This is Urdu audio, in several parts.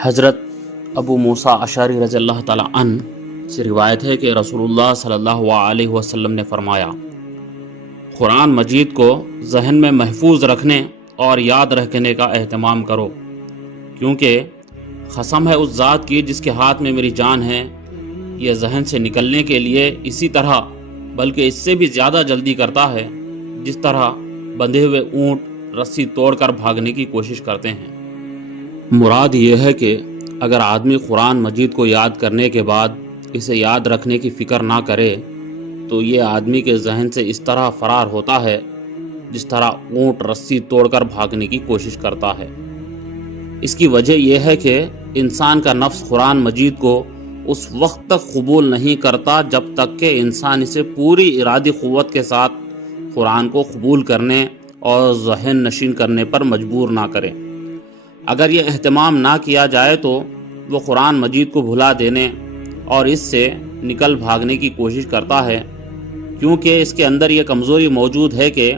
حضرت ابو موسیٰ اشعری رضی اللہ تعالیٰ عنہ سے روایت ہے کہ رسول اللہ صلی اللہ علیہ وسلم نے فرمایا، قرآن مجید کو ذہن میں محفوظ رکھنے اور یاد رکھنے کا اہتمام کرو، کیونکہ قسم ہے اس ذات کی جس کے ہاتھ میں میری جان ہے، یہ ذہن سے نکلنے کے لیے اسی طرح بلکہ اس سے بھی زیادہ جلدی کرتا ہے جس طرح بندھے ہوئے اونٹ رسی توڑ کر بھاگنے کی کوشش کرتے ہیں۔ مراد یہ ہے کہ اگر آدمی قرآن مجید کو یاد کرنے کے بعد اسے یاد رکھنے کی فکر نہ کرے تو یہ آدمی کے ذہن سے اس طرح فرار ہوتا ہے جس طرح اونٹ رسی توڑ کر بھاگنے کی کوشش کرتا ہے۔ اس کی وجہ یہ ہے کہ انسان کا نفس قرآن مجید کو اس وقت تک قبول نہیں کرتا جب تک کہ انسان اسے پوری ارادی قوت کے ساتھ قرآن کو قبول کرنے اور ذہن نشین کرنے پر مجبور نہ کرے۔ اگر یہ اہتمام نہ کیا جائے تو وہ قرآن مجید کو بھلا دینے اور اس سے نکل بھاگنے کی کوشش کرتا ہے، کیونکہ اس کے اندر یہ کمزوری موجود ہے کہ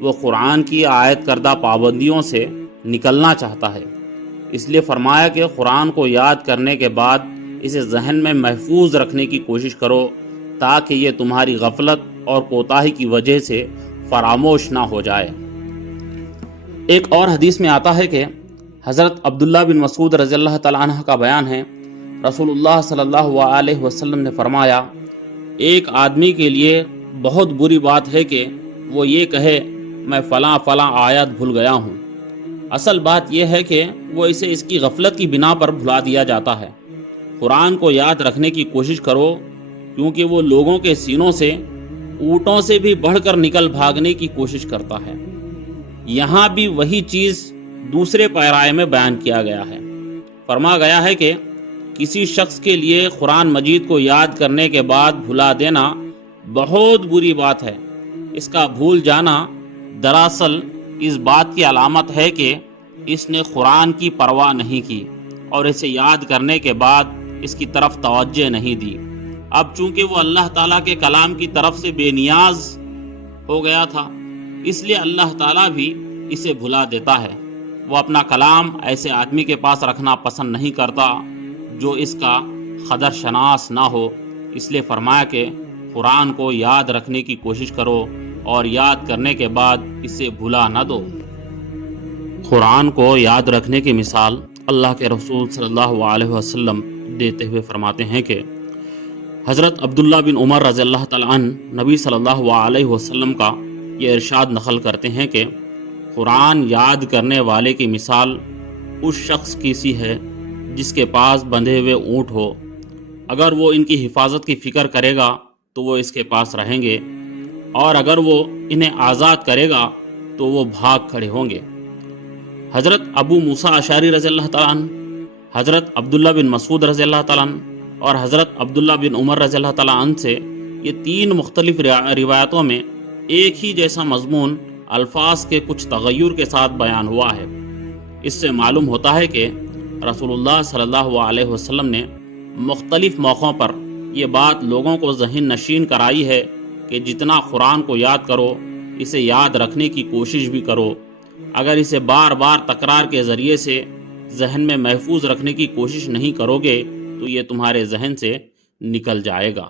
وہ قرآن کی عائد کردہ پابندیوں سے نکلنا چاہتا ہے۔ اس لیے فرمایا کہ قرآن کو یاد کرنے کے بعد اسے ذہن میں محفوظ رکھنے کی کوشش کرو تاکہ یہ تمہاری غفلت اور کوتاہی کی وجہ سے فراموش نہ ہو جائے۔ ایک اور حدیث میں آتا ہے کہ حضرت عبداللہ بن مسعود رضی اللہ تعالیٰ عنہ کا بیان ہے، رسول اللہ صلی اللہ علیہ وسلم نے فرمایا، ایک آدمی کے لیے بہت بری بات ہے کہ وہ یہ کہے میں فلاں فلاں آیت بھول گیا ہوں۔ اصل بات یہ ہے کہ وہ اسے اس کی غفلت کی بنا پر بھلا دیا جاتا ہے۔ قرآن کو یاد رکھنے کی کوشش کرو، کیونکہ وہ لوگوں کے سینوں سے اونٹوں سے بھی بڑھ کر نکل بھاگنے کی کوشش کرتا ہے۔ یہاں بھی وہی چیز دوسرے پیرائے میں بیان کیا گیا ہے۔ فرما گیا ہے کہ کسی شخص کے لیے قرآن مجید کو یاد کرنے کے بعد بھلا دینا بہت بری بات ہے۔ اس کا بھول جانا دراصل اس بات کی علامت ہے کہ اس نے قرآن کی پرواہ نہیں کی اور اسے یاد کرنے کے بعد اس کی طرف توجہ نہیں دی۔ اب چونکہ وہ اللہ تعالیٰ کے کلام کی طرف سے بے نیاز ہو گیا تھا، اس لیے اللہ تعالیٰ بھی اسے بھلا دیتا ہے۔ وہ اپنا کلام ایسے آدمی کے پاس رکھنا پسند نہیں کرتا جو اس کا قدر شناس نہ ہو، اس لیے فرمایا کہ قرآن کو یاد رکھنے کی کوشش کرو اور یاد کرنے کے بعد اسے بھلا نہ دو۔ قرآن کو یاد رکھنے کی مثال اللہ کے رسول صلی اللہ علیہ وسلم دیتے ہوئے فرماتے ہیں کہ حضرت عبداللہ بن عمر رضی اللہ تعالیٰ عنہ نبی صلی اللہ علیہ وسلم کا یہ ارشاد نقل کرتے ہیں کہ قرآن یاد کرنے والے کی مثال اس شخص کی سی ہے جس کے پاس بندھے ہوئے اونٹ ہو۔ اگر وہ ان کی حفاظت کی فکر کرے گا تو وہ اس کے پاس رہیں گے، اور اگر وہ انہیں آزاد کرے گا تو وہ بھاگ کھڑے ہوں گے۔ حضرت ابو موسیٰ اشعری رضی اللہ تعالیٰ عنہ، حضرت عبداللہ بن مسعود رضی اللہ تعالیٰ عنہ اور حضرت عبداللہ بن عمر رضی اللہ تعالیٰ عنہ سے یہ تین مختلف روایتوں میں ایک ہی جیسا مضمون الفاظ کے کچھ تغیر کے ساتھ بیان ہوا ہے۔ اس سے معلوم ہوتا ہے کہ رسول اللہ صلی اللہ علیہ وسلم نے مختلف موقعوں پر یہ بات لوگوں کو ذہن نشین کرائی ہے کہ جتنا قرآن کو یاد کرو اسے یاد رکھنے کی کوشش بھی کرو۔ اگر اسے بار بار تکرار کے ذریعے سے ذہن میں محفوظ رکھنے کی کوشش نہیں کرو گے تو یہ تمہارے ذہن سے نکل جائے گا۔